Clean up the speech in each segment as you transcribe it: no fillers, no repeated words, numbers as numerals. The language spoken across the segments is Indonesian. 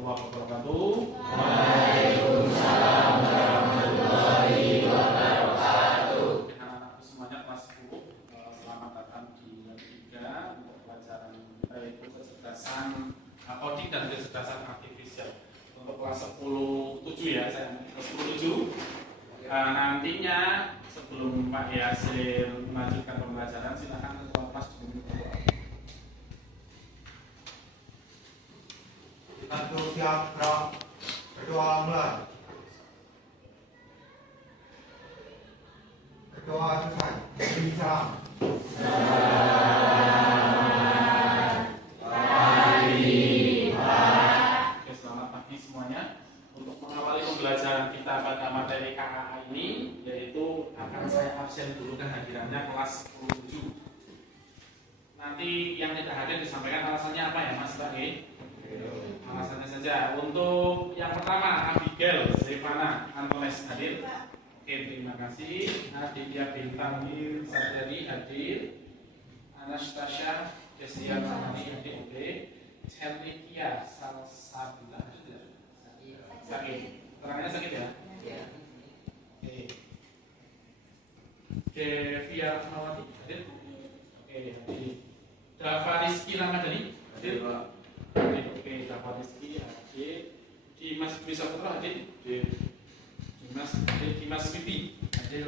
warahmatullahi wabarakatuh. Waalaikumsalam warahmatullahi wabarakatuh. Anak-anakku semuanya kelas 10, selamat datang di hari 3 untuk pelajaran kecerdasan coding dan kecerdasan artifisial. Untuk kelas 10-7 ya, saya kelas 10-7. Nantinya sebelum Pak Yasir melanjutkan pembelajaran, silakan ketua kelas diminta berdoa. Kita siap berdoa mulai. Berdoa selesai. Salam. Oke, selamat pagi semuanya. Untuk mengawali pembelajaran kita pada materi KAA ini, yaitu akan saya absen dulu kehadirannya kelas 10-7. Nanti yang tidak hadir disampaikan alasannya apa ya Mas Pak? Alasannya saja. Untuk yang pertama, Abigail Zevana Antones hadir. Oke, terima kasih. Aditya Bintang Satyadi hadir. Anastasia Desian Ramani hadir. Oke. Cerlikia Salsabila hadir. Sakit. Terangannya sakit ya? Ya. Oke. Devia Mawati hadir. Oke, hadir. Dava Rizky Ramadhani hadir. Oke, Dava Rizky hadir. Dimas Bisaputra hadir. Dimas Wipi hadir.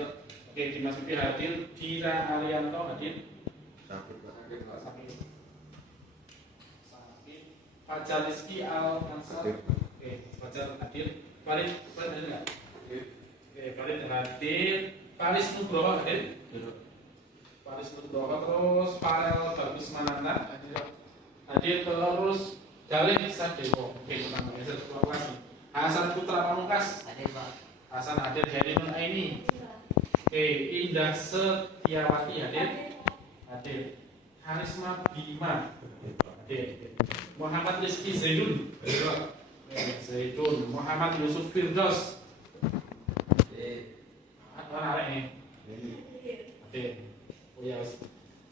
Oke, Dimas Wipi hadir. Dira Arianto hadir. Sakit. Fajar Rizky Al Ansar. Oke, Fajar hadir. Farid hadir nggak? Oke, Farid hadir. Faris Nugroho hadir. Faris Nugroho, terus Farel Bagus Mananta hadir, terus Galih Sadewo. Oke, pertama saya ketua kelas. Hasan Putra Pamungkas Hadir, Pak. Hasan hadir. Heri Nun Aini. Oke, Indah Setiawati hadir. Karisma Bima hadir. Muhammad Rizky Zaidun Zaidun. Muhammad Yusuf Firdaus ada ini. Oke. Oh ya.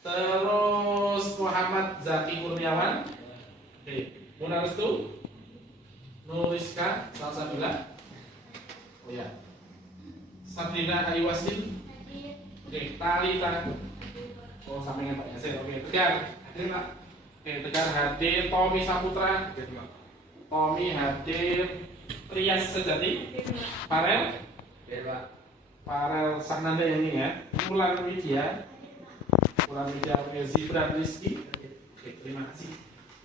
Terus Muhammad Zaki Kurniawan. Oke. Munarustu Nuriska Salsabila. Oh ya. Sabrina Aiwasin. Oke. Talita. Oh, sampingnya Pak Yasir. Oke. Tegar hadir Pak. Oke, Tegar hadir. Tommy Saputra. Tommy hadir. Trias Sejati. Farel. Hadir, Pak. Farel Sananda yang ini ya. Mulan Widya. Oke, Zibran Rizky. Oke, terima kasih.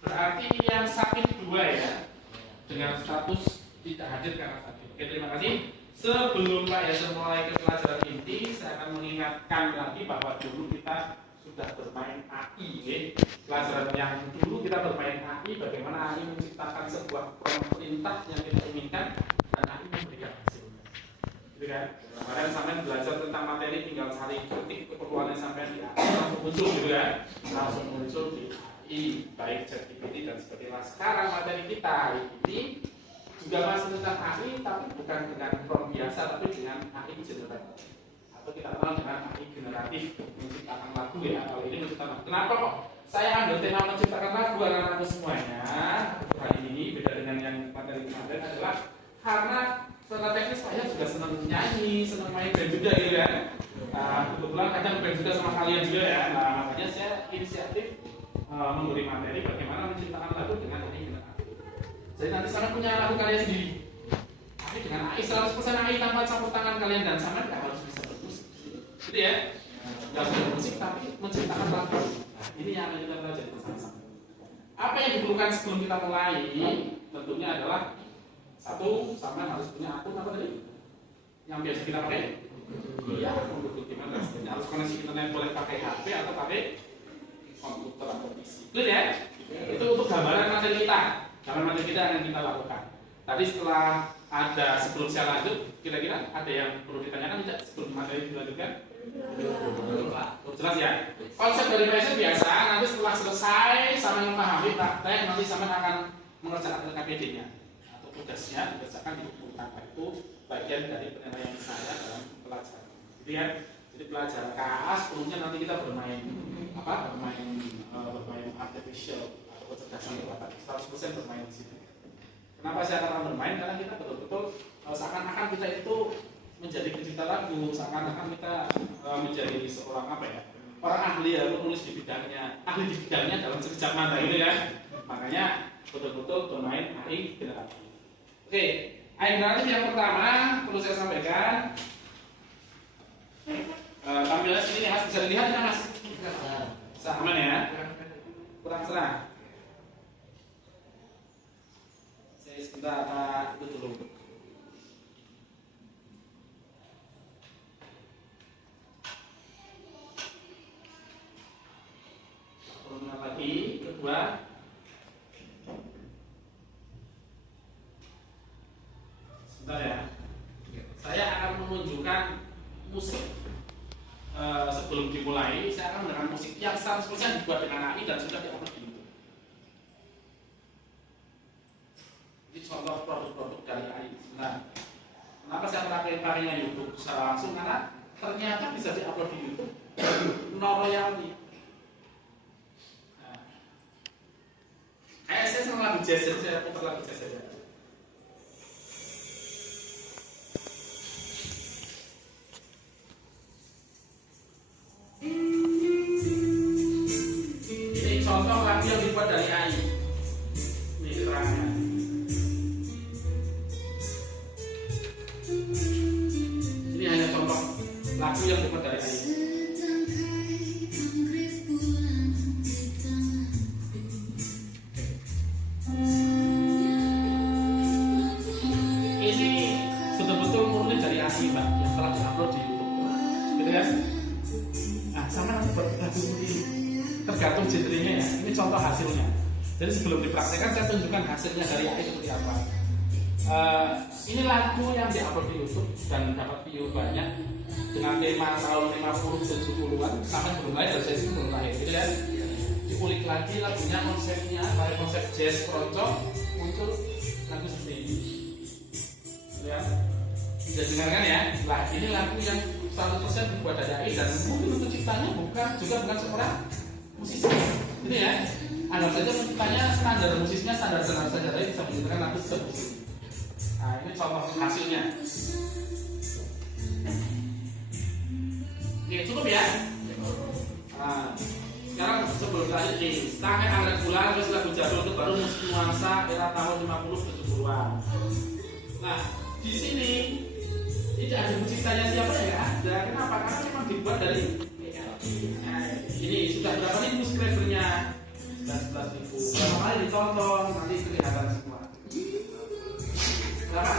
Berarti yang sakit 2 ya, dengan status tidak hadir karena sakit. Oke, terima kasih. Sebelum Pak Yasir mulai ke pelajaran inti, saya akan mengingatkan lagi bahwa dulu kita sudah bermain AI ya. Pelajaran yang dulu kita bermain AI, bagaimana AI menciptakan sebuah perintah yang kita inginkan dan AI memberikan hasil. Gitu kan? Kemarin sampai belajar tentang materi, tinggal cari ketik keperluannya sampai di AI langsung muncul gitu kan? Langsung muncul di AI, baik ChatGPT dan sebagainya. Sekarang materi kita hari ini juga masih tentang AI, tapi bukan dengan prompt biasa, tapi dengan AI generatif. Atau kita kenal dengan AI generatif, menciptakan lagu ya. Kalau ini menciptakan. Kenapa kok saya ambil tema menciptakan lagu anak-anakku semuanya? Hari ini beda dengan yang materi kemarin adalah karena secara teknis saya juga senang nyanyi, senang main band juga gitu kan. Kebetulan kadang band juga sama kalian juga ya. Nah, makanya saya inisiatif memberi materi bagaimana menciptakan lagu dengan AI generatif. Jadi nanti sana punya lagu kalian sendiri. Tapi dengan AI 100% AI tanpa campur tangan kalian dan sama tidak harus bisa bermusik. Gitu ya. Tidak bisa bermusik tapi menciptakan lagu. Nah, ini yang akan kita pelajari bersama-sama. Apa yang diperlukan sebelum kita mulai? Tentunya adalah satu, sama harus punya akun apa tadi? Yang biasa kita pakai? Iya, untuk gimana? Harus koneksi internet, boleh pakai HP atau pakai komputer atau PC. Clear ya? Itu untuk gambaran materi kita. Gambaran materi kita yang kita lakukan. Tadi setelah ada, sebelum saya lanjut, kira-kira ada yang perlu ditanyakan tidak sebelum materi dilanjutkan? Jelas ya? Konsep dari PSN biasa, nanti setelah selesai sama memahami praktek, nanti sama akan mengerjakan LKPD-nya. Tugasnya dikerjakan di buku kakak itu bagian dari penilaian saya dalam pelajaran. Jadi ya, jadi pelajaran KA sebelumnya nanti kita bermain apa? Bermain artificial atau kecerdasan buatan. 100% bermain di sini. Kenapa saya katakan bermain? Karena kita betul-betul seakan-akan kita itu menjadi pencipta lagu, seakan-akan kita menjadi seorang apa ya? Orang ahli ya, menulis di bidangnya, ahli di bidangnya dalam sekejap mata gitu ya. Makanya betul-betul bermain AI generatif. Oke, AI generatif yang pertama perlu saya sampaikan. Tampilan sini Mas bisa dilihat ya Mas? Sama ya? Kurang cerah. Saya sebentar itu dulu. Turunkan lagi, kedua. Sebentar ya. Saya akan menunjukkan musik. Sebelum dimulai, saya akan mendengarkan musik yang 100% dibuat dengan AI dan sudah diupload di YouTube. Ini contoh produk-produk dari AI. Nah, kenapa saya pakai YouTube secara langsung? Karena ternyata bisa diupload di YouTube, no royalty. Nah, kayak saya senang lagu jazz, jadi saya putar lagu jazz saja. Contoh lagu yang dibuat dari AI. Ini keterangannya. Ini hanya contoh lagu yang dibuat dari AI. Ini betul-betul murni dari AI, Mbak, yang telah diupload di YouTube. Gitu kan? Nah, sama nanti buat lagu ini. Tergantung genrenya ya. Ini contoh hasilnya. Jadi sebelum dipraktekkan saya tunjukkan hasilnya dari AI seperti apa. Ini lagu yang diupload di YouTube dan dapat view banyak dengan tema tahun 50 70-an sampai belum lahir dan saya belum lahir. Gitu kan? Diulik lagi lagunya, konsepnya, dari konsep jazz keroncong muncul lagu seperti ini. Gitu ya. Bisa dengarkan ya. Nah, ini lagu yang 100% dibuat dari AI dan mungkin penciptanya bukan seorang musisi, gitu ya. Anggap saja penciptanya standar musisinya standar saja, tapi bisa menciptakan lagu seperti ini. Nah, ini contoh hasilnya. Oke, cukup ya. Nah, sekarang sebelum lanjut nih, tangan anggrek bulan terus lagu jadul itu baru musik nuansa era tahun 50 70-an. Nah, di sini tidak ada penciptanya siapa ya, nggak ada. Kenapa? Karena memang dibuat dari nah, ini sudah berapa nih subscribernya? 11.000. Berapa kali ditonton? Nanti kelihatan semua. Berapa?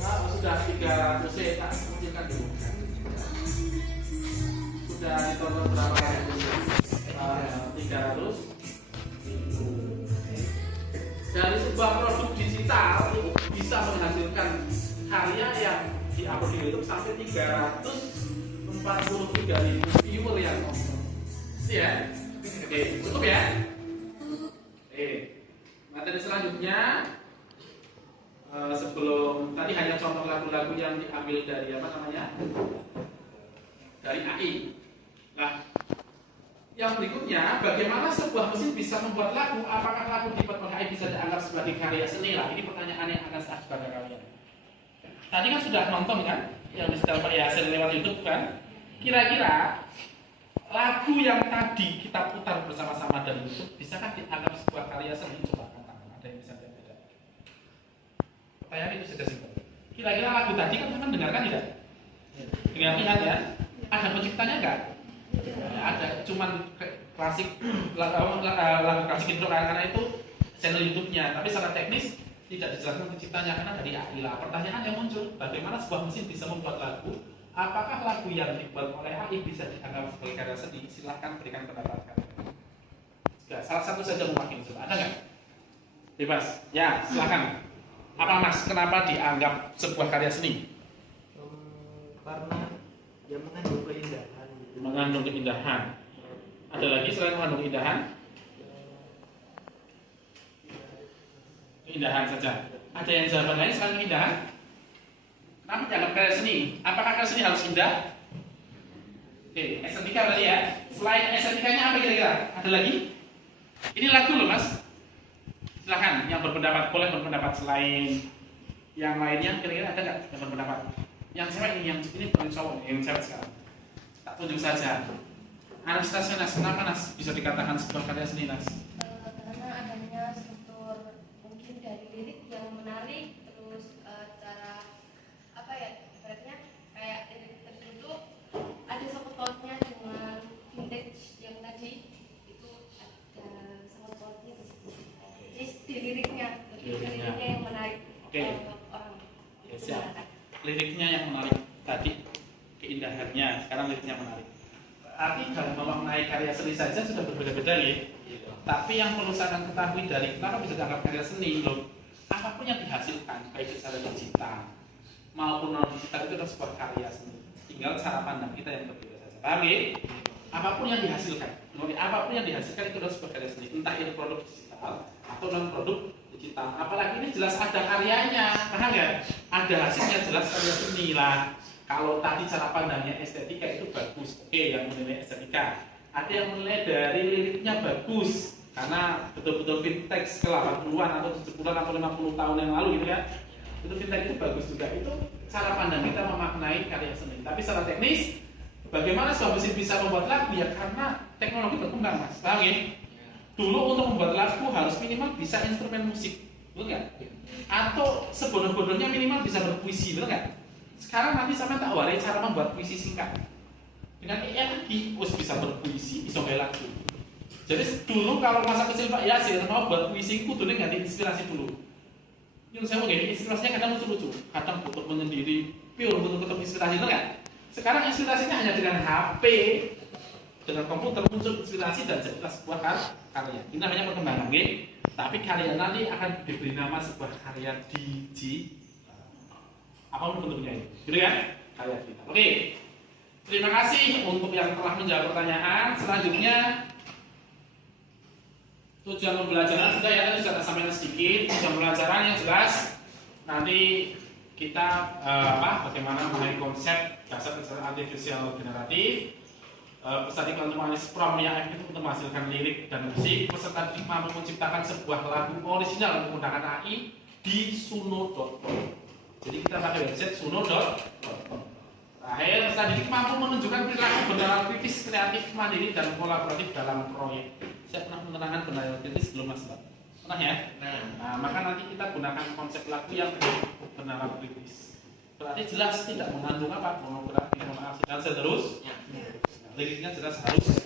Nah, sudah 300. Saya tak kecilkan dulu. Sudah ditonton berapa kali? 300. Dari sebuah produk digital bisa menghasilkan karya yang di-upload di YouTube sampai 343.000 viewer yang nonton. Ya, oke, cukup ya. Materi selanjutnya sebelum tadi hanya contoh lagu-lagu yang diambil dari apa namanya, dari AI. Nah, yang berikutnya, bagaimana sebuah mesin bisa membuat lagu? Apakah lagu dibuat oleh AI bisa dianggap sebagai karya seni? Lah, ini pertanyaan yang akan saya ajukan kepada kalian. Tadi kan sudah nonton kan, yang disetel Pak Yasin lewat YouTube kan? Kira-kira lagu yang tadi kita putar bersama-sama dari YouTube bisakah dianggap sebuah karya seni? Coba katakan, ada yang bisa beda. Pertanyaan itu sudah simpel. Kira-kira lagu tadi kan teman dengarkan tidak? Dengan lihat ya, ada penciptanya enggak? Ada, cuman klasik lagu klasik intro karena itu channel YouTube-nya, tapi secara teknis tidak dijelaskan penciptanya karena dari AI lah. Pertanyaan yang muncul, bagaimana sebuah mesin bisa membuat lagu? Apakah lagu yang dibuat oleh AI bisa dianggap sebagai karya seni? Silahkan berikan pendapat kalian. Ya, salah satu saja mewakili, ada nggak? Bebas. Ya, silahkan. Apa Mas? Kenapa dianggap sebuah karya seni? Karena dia mengandung keindahan. Mengandung keindahan. Ada lagi selain mengandung keindahan? Keindahan saja. Ada yang jawaban lain selain keindahan? Kenapa dianggap karya seni? Apakah karya seni harus indah? Oke, estetika berarti ya. Selain estetikanya apa kira-kira? Ada lagi? Ini lagu loh Mas. Silahkan, yang berpendapat boleh berpendapat selain yang lainnya. Kira-kira ada nggak yang berpendapat? Yang cewek ini bukan cowok, yang cewek sekarang. Tak tunjuk saja. Anastasia Nas, kenapa Nas bisa dikatakan sebuah karya seni Nas? Karena adanya struktur mungkin dari lirik yang menarik, terus cara apa ya, ibaratnya kayak lirik tersebut ada sangkut pautnya dengan vintage yang tadi itu ada sangkut pautnya di situ. Jadi di liriknya yang menarik orang. Ya, siap. Liriknya yang menarik tadi, keindahannya, sekarang liriknya menarik. Arti dalam memaknai karya seni saja sudah berbeda-beda ya. Tapi yang perlu saya ketahui dari kenapa bisa dianggap karya seni loh, apapun yang dihasilkan baik secara digital maupun non digital itu adalah sebuah karya seni. Tinggal cara pandang kita yang berbeda saja. Paham ya? Apapun yang dihasilkan itu adalah sebuah karya seni. Entah itu produk digital atau non produk digital. Apalagi ini jelas ada karyanya, paham ya? Ada hasilnya jelas karya seni lah. Kalau tadi cara pandangnya estetika itu bagus, oke, yang menilai estetika. Ada yang menilai dari liriknya bagus, karena betul-betul vintage ke 80-an atau 70-an atau 50 tahun yang lalu gitu ya. Itu vintage itu bagus juga. Itu cara pandang kita memaknai karya seni. Tapi secara teknis, bagaimana sebuah mesin bisa membuat lagu ya? Karena teknologi berkembang, Mas. Paham ya? Dulu untuk membuat lagu harus minimal bisa instrumen musik, betul nggak? Atau sebodoh-bodohnya minimal bisa berpuisi, betul nggak? Sekarang nanti sampai tak warai cara membuat puisi singkat. Dengan AI lagi, bisa berpuisi, bisa main lagu. Jadi dulu kalau masa kecil Pak Yasir mau buat puisi, kudunya ganti inspirasi dulu. Yang saya mau gini, inspirasinya kadang lucu-lucu, kadang butuh menyendiri, pure butuh ketemu inspirasi, itu kan? Sekarang inspirasinya hanya dengan HP, dengan komputer muncul inspirasi dan jadilah sebuah karya. Ini namanya perkembangan, okay? Tapi karya nanti akan diberi nama sebuah karya digital. Apa bentuknya ini? Gitu ya? Karya kita. Oke. Terima kasih untuk yang telah menjawab pertanyaan. Selanjutnya tujuan pembelajaran sudah ya, tadi sudah sampaikan sedikit. Tujuan pembelajaran yang jelas nanti kita bagaimana mengenai konsep dasar kecerdasan artifisial generatif, peserta iklan manis prompt yang efektif untuk menghasilkan lirik dan musik, peserta didik mampu menciptakan sebuah lagu orisinal menggunakan AI di suno.com. Jadi kita pakai website suno.com. Terakhir, peserta didik mampu menunjukkan perilaku benar kritis, kreatif, mandiri, dan kolaboratif dalam proyek. Saya pernah menerangkan benar kritis belum Mas? Pernah ya? Nah, maka nanti kita gunakan konsep lagu yang benar kritis. Berarti jelas tidak mengandung apa? Monografi, monografi, dan seterusnya. Liriknya jelas harus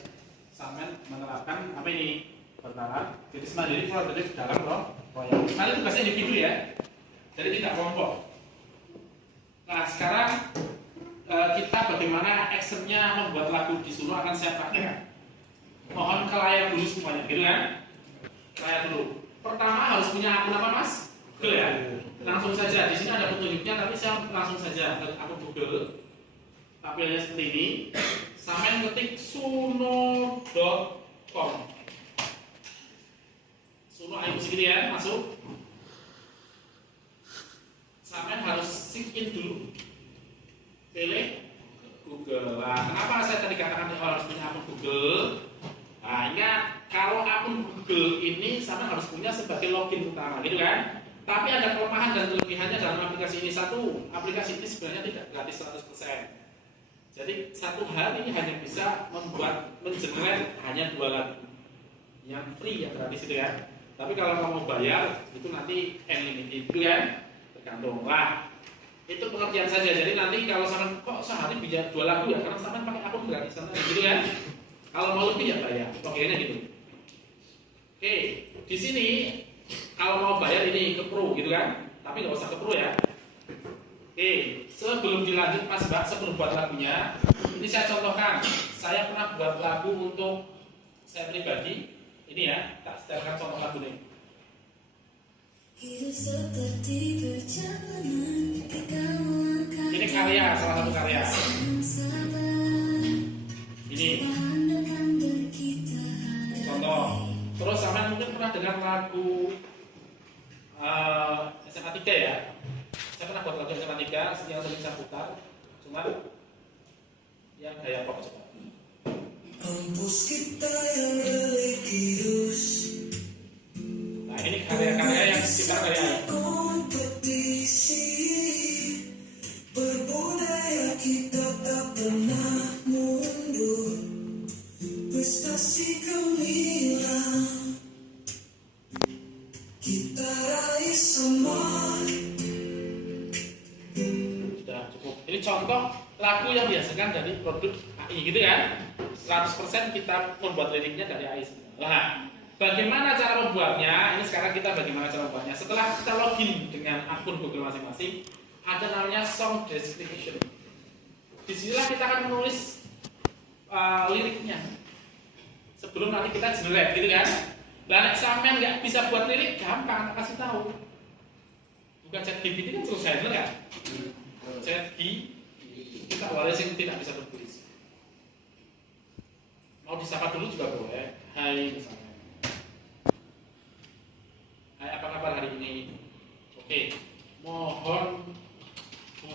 sampai menerapkan apa ini? Benar kritis, mandiri, kolaboratif dalam proyek. Nanti tugasnya individu ya. Jadi tidak kelompok. Nah sekarang kita bagaimana actionnya membuat lagu di Suno akan saya praktekkan. Mohon ke layar dulu semuanya, gitu kan? Layar dulu. Pertama harus punya akun apa Mas? Google ya. Langsung saja. Di sini ada petunjuknya, tapi saya langsung saja ke akun Google. Tampilnya seperti ini. Sampai ketik suno.com. Suno ayo musik ini ya, masuk. Sampai harus sync in dulu. Pilih Google. Nah, kenapa saya tadi katakan harus punya akun Google? Nah, ingat kalau akun Google ini sampai harus punya sebagai login utama, gitu kan? Tapi ada kelemahan dan kelebihannya dalam aplikasi ini. Satu, aplikasi ini sebenarnya tidak gratis 100%. Jadi satu hari hanya bisa mengenerate hanya 2 lagu. Yang free yang gratis itu ya. Tapi kalau mau bayar itu nanti unlimited, gitu kan? Tergantung lah. Itu pengertian saja. Jadi nanti kalau sampai kok sehari bisa 2 lagu ya, karena sampai pakai akun gratis gitu kan. Kalau mau lebih ya bayar. Oke, gitu. Oke, di sini kalau mau bayar ini ke Pro gitu kan. Tapi nggak usah ke Pro ya. Oke, sebelum dilanjut Mas Mbak, sebelum buat lagunya, ini saya contohkan. Saya pernah buat lagu untuk saya pribadi. Ini ya, tak setelkan contoh lagu nih. Ini karya, salah satu karya. Ini contoh. Terus sampai mungkin pernah dengar lagu SMA 3 ya. Saya pernah buat lagu SMA 3 yang sering saya putar. Cuma yang gaya pop coba. Nah ini karya-karya yang kita dari AI. Kompetisi berbudaya kita tak pernah mundur, prestasi gemilang kita raih semua. Sudah cukup. Ini contoh lagu yang dihasilkan dari produk AI gitu kan. 100% kita membuat liriknya dari AI semua. Nah, bagaimana cara membuatnya? Ini sekarang kita bagaimana cara membuatnya. Setelah kita login dengan akun Google masing-masing, ada namanya song description. Disinilah kita akan menulis liriknya. Sebelum nanti kita generate gitu kan. Dan sampai nggak bisa buat lirik, gampang, kasih tahu. Bukan ChatGPT kan selesai, bener kan? ChatGPT kita awalnya sih tidak bisa bertulis. Mau disapa dulu juga boleh. Hai misalnya. Hai, apa kabar hari ini? Oke, mohon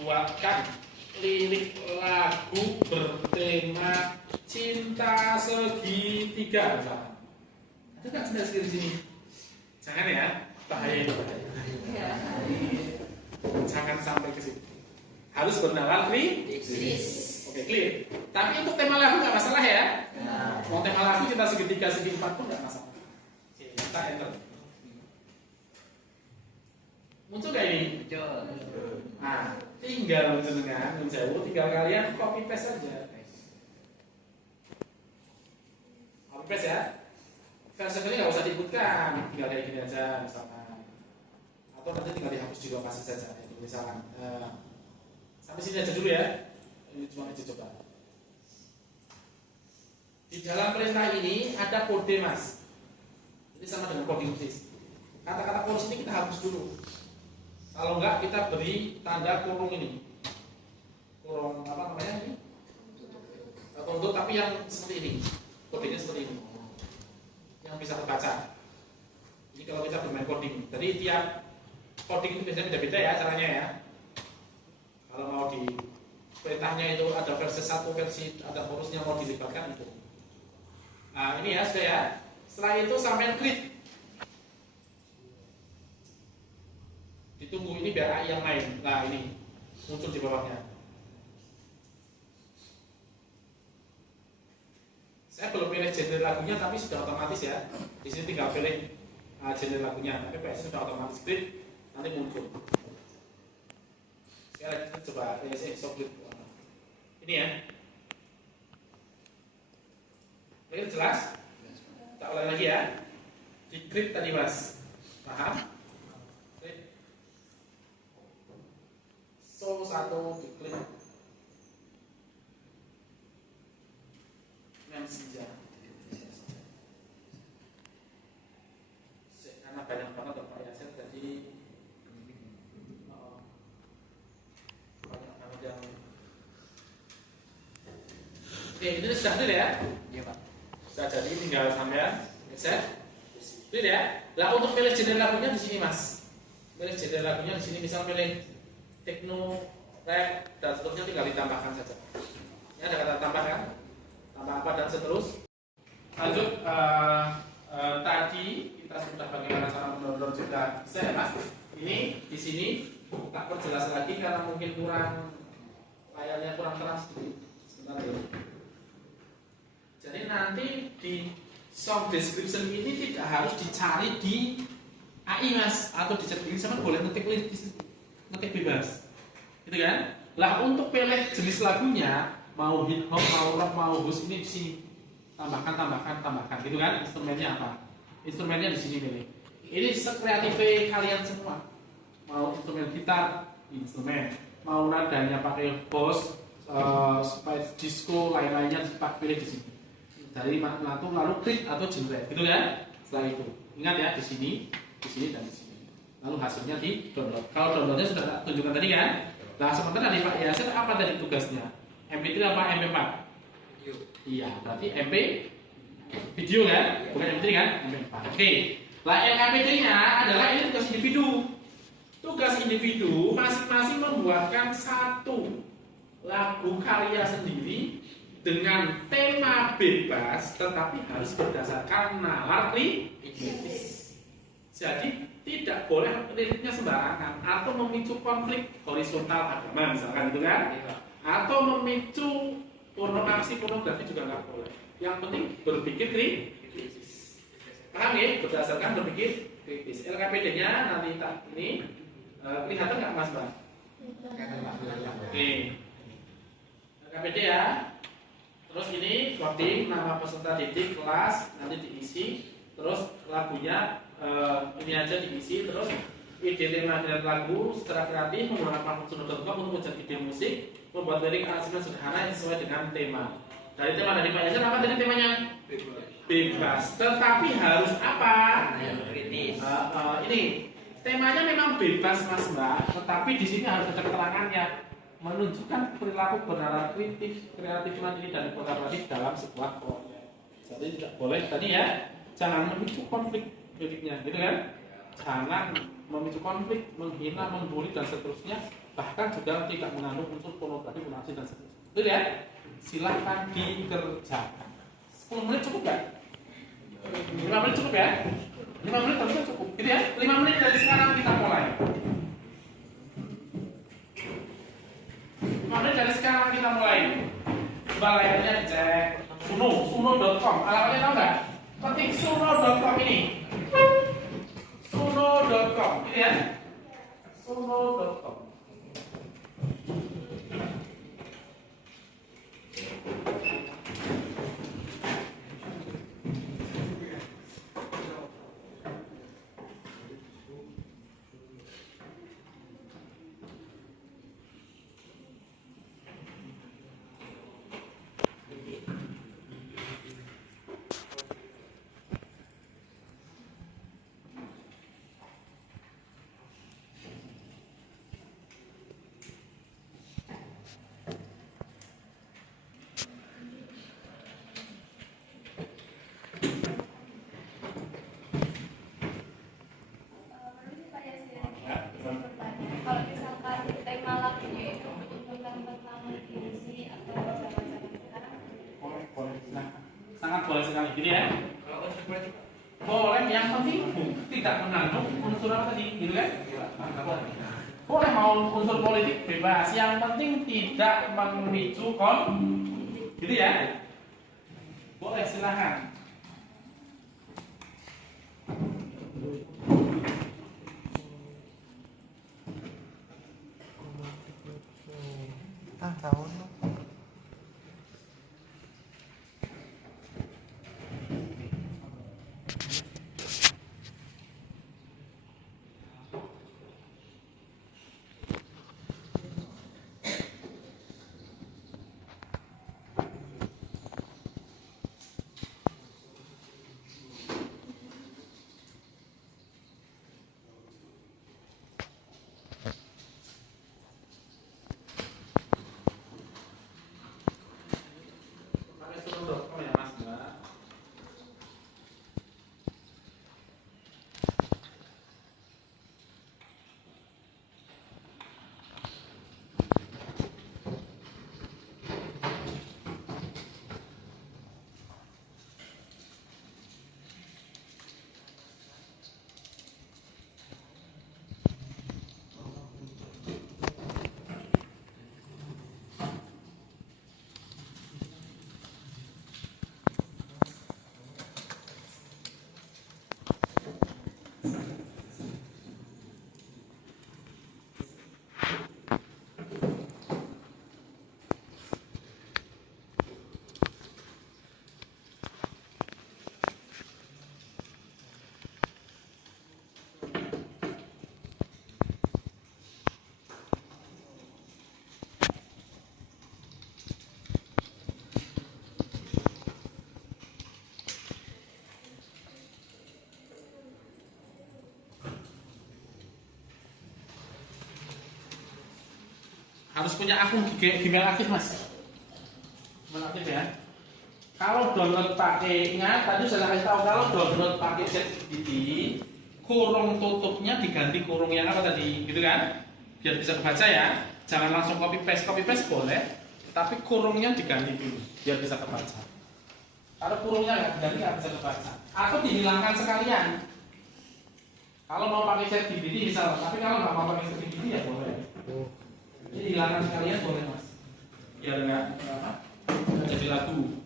buatkan lirik lagu bertema cinta segitiga. Misalnya. Ada nggak cinta segitiga di sini? Jangan ya, bahaya itu bahaya. Jangan sampai ke situ. Harus bernalar Oke, clear. Tapi untuk tema lagu nggak masalah ya. Mau tema lagu cinta segitiga segi empat pun nggak masalah. Oke, kita enter. Muncul nggak ini? Nah, tinggal jenengan, tinggal kalian copy paste saja. Copy paste ya. Versi nggak usah diikutkan, tinggal kayak gini aja misalkan. Atau nanti tinggal dihapus di lokasi saja, misalkan. Sampai sini aja dulu ya. Ini cuma aja coba. Di dalam perintah ini ada kode mas. Ini sama dengan coding persis. Kata-kata kurus ini kita hapus dulu. Kalau enggak kita beri tanda kurung ini. Kurung apa namanya ini? Tuntut tapi yang seperti ini. Kodenya seperti ini. Yang bisa terbaca. Ini kalau kita bermain coding. Jadi tiap coding itu biasanya beda-beda ya caranya ya. Kalau mau di perintahnya itu ada versi 1, versi ada hurufnya mau dilibatkan itu. Nah ini ya sudah ya. Setelah itu sampai klik. Ditunggu ini biar AI yang main. Nah ini muncul di bawahnya. Saya belum pilih genre lagunya tapi sudah otomatis ya. Di sini tinggal pilih genre lagunya. Tapi PS sudah otomatis klik nanti muncul. Sekarang kita coba klik. Ini ya. Ini jelas? Tak ulang lagi ya. Diklik tadi mas. Paham? Klik. So 1 diklik. Mensia. Karena banyak banget Pak Yasir jadi banyak banget yang. Oke, ini sudah clear ya? Iya Pak. Sudah jadi tinggal sampean set. Clear ya? Nah untuk pilih genre lagunya di sini mas. Pilih genre lagunya di sini misal pilih techno, rap dan seterusnya tinggal ditambahkan saja. Ini ada kata tambahkan, tambah apa dan seterus. Lanjut tadi kita sudah bagaimana cara mendownload juga saya mas. Ini di sini tak perjelas lagi karena mungkin kurang layarnya kurang terang sedikit. Sebentar ya. Jadi nanti di song description ini tidak harus dicari di AI mas atau di chat sama boleh ngetik lirik di situ, ngetik bebas, gitu kan? Lah untuk pilih jenis lagunya mau hip hop, mau rock, mau blues ini di sini tambahkan, gitu kan? Instrumennya apa? Instrumennya di sini pilih. Ini sekreatif kalian semua. Mau instrumen gitar, instrumen. Mau nadanya pakai bass, spice disco, lain-lainnya dipakai pilih di sini. Dari lagu lalu klik atau genre, gitu kan? Setelah itu ingat ya di sini dan di sini. Lalu hasilnya di download. Kalau downloadnya sudah tak tunjukkan tadi kan? Nah sementara dari Pak Yasir apa tadi tugasnya? MP3 apa MP4? Video. Iya, berarti MP video kan? Bukan MP3 kan? MP4. Oke. Lah yang MP3-nya adalah ini tugas individu. Tugas individu masing-masing membuatkan satu lagu karya sendiri dengan tema bebas tetapi harus berdasarkan nalar kritis. Jadi tidak boleh liriknya sembarangan atau memicu konflik horizontal agama misalkan gitu kan, atau memicu pornografi juga nggak boleh. Yang penting berpikir kritis. Paham ya? Berdasarkan berpikir kritis. LKPD-nya nanti ini kelihatan nggak Mas Bang? Oke. LKPD ya. Terus ini coding nama peserta didik, kelas nanti diisi. Terus lagunya ini aja diisi. Terus ide tema dan lagu secara kreatif menggunakan platform suno.com untuk mencari ide musik, membuat lirik aransemen sederhana yang sesuai dengan tema. Dari tema dari Pak Yasin apa tadi temanya? Bebas. Tetapi harus apa? Kritis. Ini temanya memang bebas Mas Mbak, tetapi di sini harus ada keterangannya, menunjukkan perilaku bernalar kritis, kreatif, mandiri dan kolaboratif dalam sebuah proyek. Jadi tidak boleh tadi ya, jangan memicu konflik liriknya, gitu kan? Jangan memicu konflik, menghina, membuli dan seterusnya, bahkan juga tidak mengandung unsur pornografi, pornografi dan seterusnya. Itu ya, silahkan dikerjakan. 10 menit cukup gak? 5 menit cukup ya? 5 menit harusnya cukup, gitu ya? 5 menit dari sekarang kita mulai. 5 menit dari sekarang kita mulai. Coba layarnya dicek. Suno.com. Alamatnya tahu nggak? Ketik suno.com ini. Suno.com, gitu ya? Suno.com. Kalau misalkan tema lagunya itu menunjukkan tentang dimensi atau zaman-zaman sekarang, Boleh, sangat boleh sekali, gitu ya? Kalau unsur politik, Boleh, yang penting tidak mengandung unsur apa tadi, gitu kan? Boleh mau unsur politik bebas, yang penting tidak memicu gitu ya? Boleh, silahkan. Tahun Pakai suno.com ya Mas Mbak. Harus punya akun Gmail aktif Mas. Gmail aktif ya. Kalau download pakainya tadi saya kasih tahu, kalau download pakai ChatGPT, kurung tutupnya diganti kurung yang apa tadi, gitu kan? Biar bisa kebaca ya. Jangan langsung copy paste boleh, tapi kurungnya diganti dulu biar bisa kebaca. Kalau kurungnya nggak diganti nggak bisa kebaca. Atau dihilangkan sekalian. Kalau mau pakai chat GPT bisa, tapi kalau nggak mau pakai chat GPT ya boleh. Jadi hilangkan sekalian boleh mas. Biar nggak jadi lagu.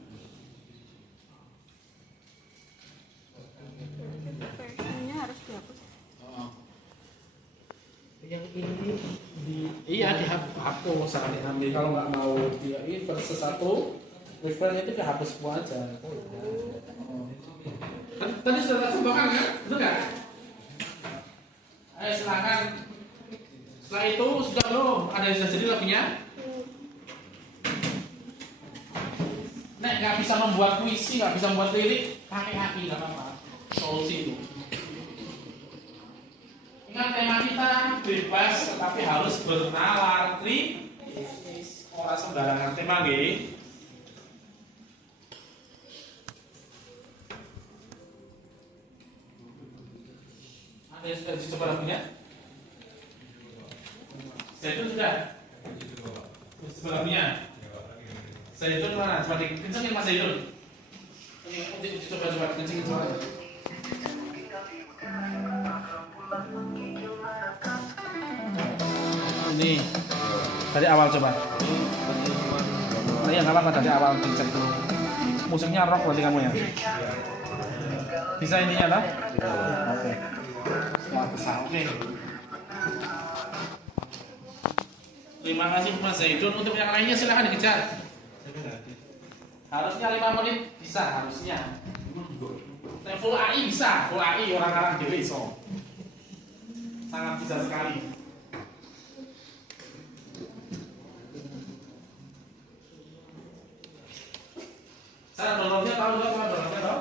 Versinya harus dihapus. Yang ini di Iya dihapus saat diambil. Kalau nggak mau dia ini versi 1, refernya itu dihapus semua aja. Tadi sudah contohkan kan? Betul nggak? Ayo silakan. Setelah itu sudah belum? Ada yang sudah jadi lagunya? Nek nggak bisa membuat puisi, nggak bisa membuat lirik, pakai hati nggak apa-apa. Solusi itu. Ingat tema kita bebas, tetapi harus bernalar. Orang sembarangan tema gini. Ada yang sudah dicoba lagunya? Zaitun sudah? Coba lagunya? Zaitun mana? Coba dikencengin mas Zaitun. Coba kencengin suaranya. Ini dari awal coba. Iya nggak apa-apa dari awal dicek dulu. Musiknya rock berarti kamu ya? Bisa ininya lah? Oke. Wah bisa oke. Terima kasih Mas Zaidun. Untuk yang lainnya silahkan dikejar. Harusnya 5 menit bisa harusnya. Full AI bisa, full AI orang-orang dewe iso. Sangat bisa sekali. Cara downloadnya tahu nggak cara downloadnya tahu?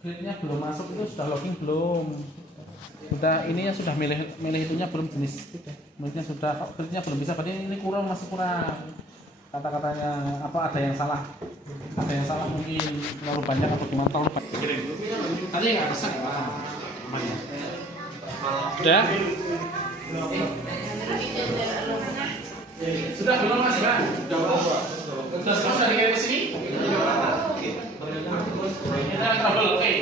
Gridnya belum masuk itu sudah login belum? Sudah ininya sudah milih itunya belum jenis itu. Gridnya sudah, gridnya belum bisa. Berarti ini kurang masih kurang. Kata-katanya apa ada yang salah? Ada yang salah mungkin terlalu banyak atau gimana terlalu banyak. Tadi nggak bisa nggak? Sudah? Sudah belum mas ya? Sudah selesai dikirim ke sini? Kita trouble, oke.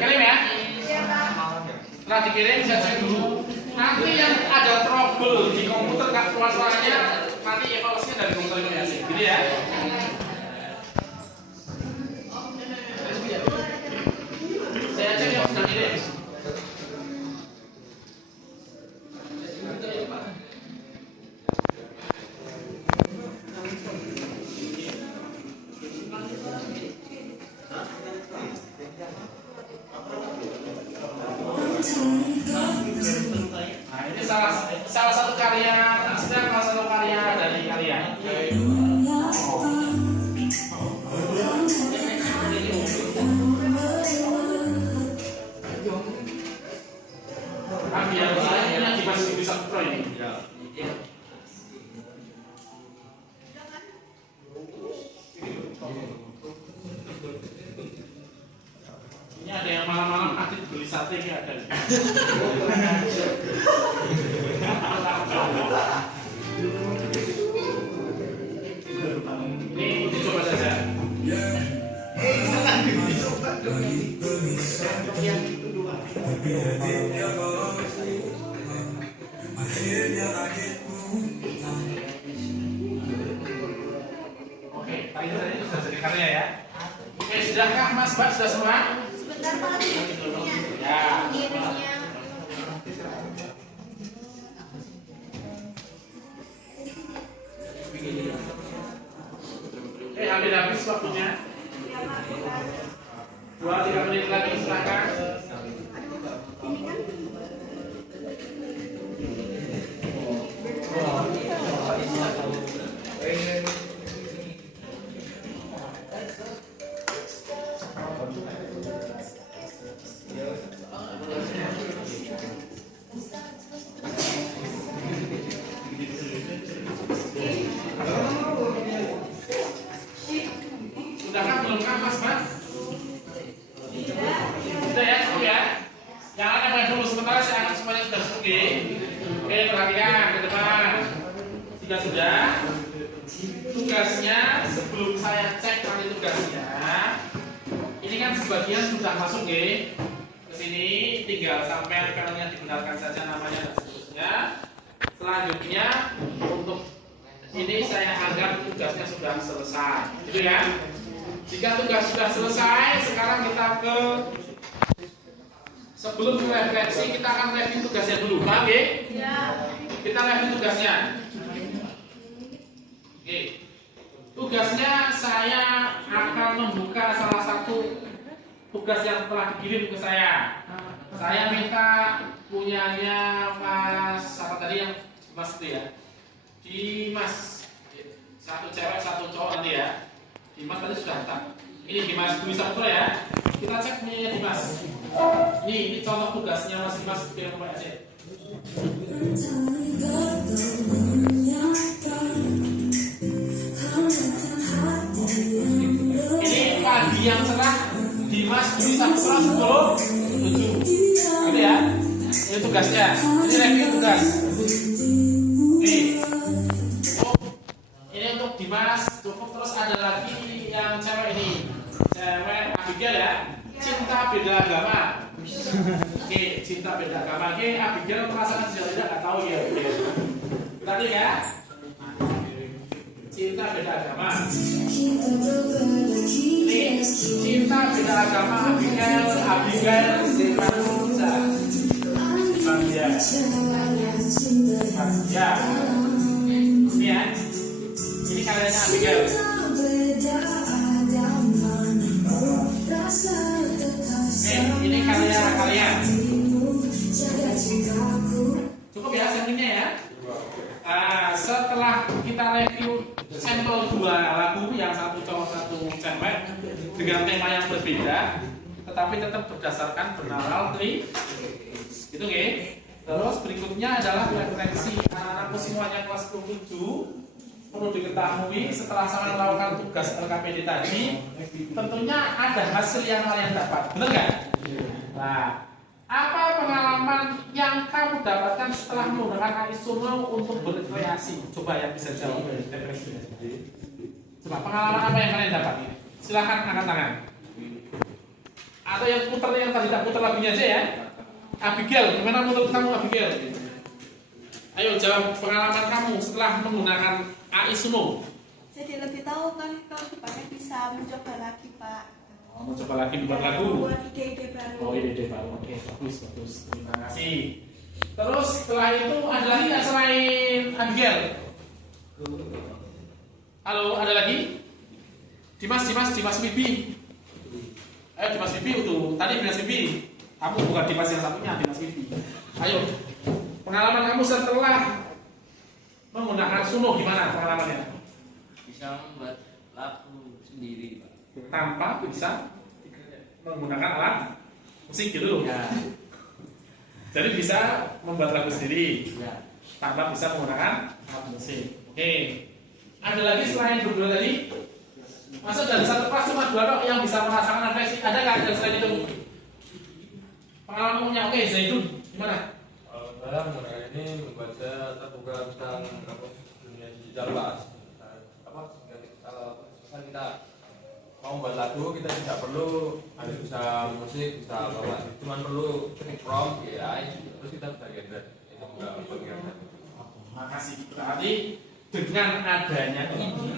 Kirim ya? Setelah dikirim saya cek dulu. Nanti yang ada trouble di komputer nggak keluar suaranya, nanti evaluasinya dari komputer komunikasi. Gitu ya? Saya cek yang sudah kirim. Nah, ini salah satu karya, salah satu karya dari kalian. Biar ini dimasukin bisa pro ini. Ini ada yang malam-malam aktif beli sate ini ada. Ini dicoba saja. Oke, tadi sudah jadi karya ya. Oke, sudahkah Mas Mbak sudah semua? Sebentar Pak, Ya. kirimnya. Hampir habis waktunya. 2-3 menit lagi silakan. Sudah kan belum kan Mas? Sudah ya, cukup ya. Yang akan main dulu sementara saya akan semuanya sudah cukup. Oke, perhatikan ke depan. Jika sudah, tugasnya sebelum saya cek nanti tugasnya, Ini kan sebagian sudah masuk ke sini, tinggal sampai filenya digunakan saja namanya dan seterusnya. Selanjutnya untuk ini saya anggap tugasnya sudah selesai, gitu ya. Jika tugas sudah selesai, sekarang kita ke sebelum refleksi kita akan review tugasnya dulu, paham ya? Ya. Kita review tugasnya. Oke. Tugasnya saya akan membuka salah satu tugas yang telah dikirim ke saya. Saya minta punyanya Mas apa tadi yang Mas itu ya? Dimas. Satu cewek, satu cowok nanti ya. Dimas tadi sudah datang. Ini Dimas Dwi Saputra ya. Kita cek punyanya Dimas. Ini contoh tugasnya Mas Dimas yang mau aja. Ini pagi yang cerah Dimas Dwi Saputra 10:07. Gitu ya. Ini tugasnya. Ini review tugas. Ini untuk Dimas cukup. Terus ada lagi yang cewek ini, cewek Abigail ya, cinta beda agama. Oke, cinta beda agama. Oke, Abigail merasakan sejauh tidak nggak tahu ya. Tadi ya, cinta beda agama. Ini cinta beda agama Abigail Devanza. Ya, ini ya. Ini kalian Abigail. Ini kalian. Cukup ya sampingnya ya. Setelah kita review sampel 2 lagu, yang satu cowok satu cewek dengan tema yang berbeda, tetapi tetap berdasarkan binaural tri. Gitu nggih. Terus berikutnya adalah refleksi anak-anakku semuanya kelas 7. Perlu diketahui setelah saya melakukan tugas LKPD tadi, tentunya ada hasil yang kalian dapat, benar nggak? Nah, apa pengalaman yang kamu dapatkan setelah menggunakan AI Sumo untuk berkreasi? Coba yang bisa jawab. Coba pengalaman apa yang kalian dapat? Silahkan angkat tangan. Atau yang putar yang tadi tak putar lagunya aja ya. Abigail, gimana menurut kamu Abigail? Ayo jawab pengalaman kamu setelah menggunakan AI Sumo. Jadi lebih tahu kan kalau depannya bisa mencoba lagi Pak. Oh, mencoba lagi buat lagu. Buat ide-ide baru. Oh, ide-ide baru. Oke, bagus. Terima kasih. Terus setelah itu ada lagi nggak selain Abigail? Halo, ada lagi? Dimas Bibi. Ayo Dimas Bibi itu. Tadi Dimas Bibi. Kamu bukan Dimas yang satunya, Dimas Bibi. Ayo. Pengalaman kamu setelah menggunakan Sumo gimana pengalamannya? Bisa membuat lagu sendiri, Pak. Tanpa bisa menggunakan alat musik gitu. Ya. Jadi bisa membuat lagu sendiri Ya. tanpa bisa menggunakan alat musik. Oke. Ada lagi selain berdua tadi? Masa dari satu kelas cuma 2 orang yang bisa merasakan refleksi? Ada nggak yang selain itu? Pengalaman punya? Oke, Zaidun gimana? Saya menggunakan ini membuat saya terbuka tentang dunia digital Pak. Misal kita mau membuat lagu, kita tidak perlu harus bisa musik, bisa apa, cuma perlu ketik prompt AI, terus kita bisa generate. Itu enggak bergerak. Makasih. Berarti dengan adanya ini,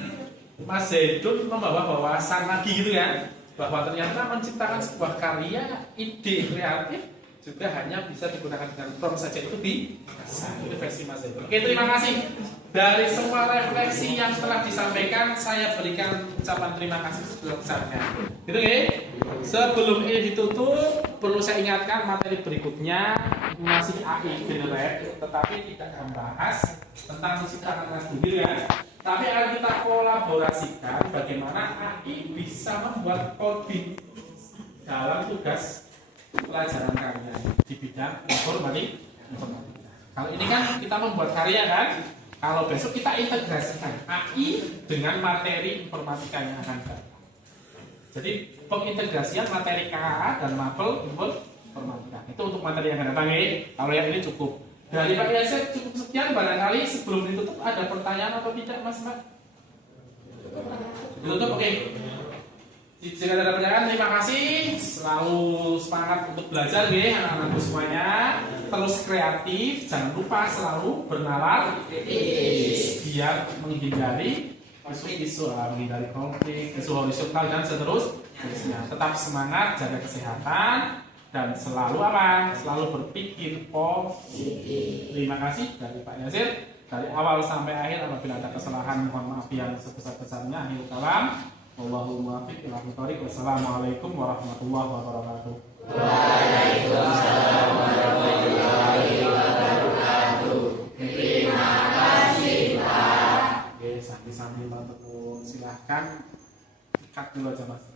Mas Zaidun membawa wawasan lagi gitu ya, bahwa ternyata menciptakan sebuah karya, ide kreatif juga hanya bisa digunakan dengan prompt saja, itu bisa. Itu versi Mas Zaidun. Oke, terima kasih. Dari semua refleksi yang telah disampaikan, saya berikan ucapan terima kasih sebesar-besarnya. Gitu ya. Sebelum ini ditutup, perlu saya ingatkan materi berikutnya masih AI generate, tetapi tidak akan membahas tentang menciptakan lagu ya. Tapi akan kita kolaborasikan bagaimana AI bisa membuat coding dalam tugas pelajaran kalian di bidang informatika. Kalau ini kan kita membuat karya kan. Kalau besok kita integrasikan AI dengan materi informatika yang akan datang. Jadi pengintegrasian materi KA dan mapel informatika itu untuk materi yang akan datang. Kalau yang ini cukup. Dari Pak Yasir cukup sekian, barangkali sebelum ditutup ada pertanyaan atau tidak Mas Mbak? Ditutup, oke. Jika ada pertanyaan, terima kasih. Selalu semangat untuk belajar ya anak-anakku semuanya. Terus kreatif, jangan lupa selalu bernalar biar menghindari isu-isu, menghindari konflik, isu horizontal dan seterusnya. Tetap semangat, jaga kesehatan dan selalu apa? Selalu berpikir positif. Terima kasih dari Pak Yasir. Dari awal sampai akhir apabila ada kesalahan mohon maaf yang sebesar-besarnya. Akhirul kalam. Wallahu muwaffiq ila aqwamit thoriq. Wassalamualaikum warahmatullahi wabarakatuh. Waalaikumsalam warahmatullahi wabarakatuh. Terima kasih Pak. Oke, sambil-sambil teman-teman silahkan ikat dulu aja Mas.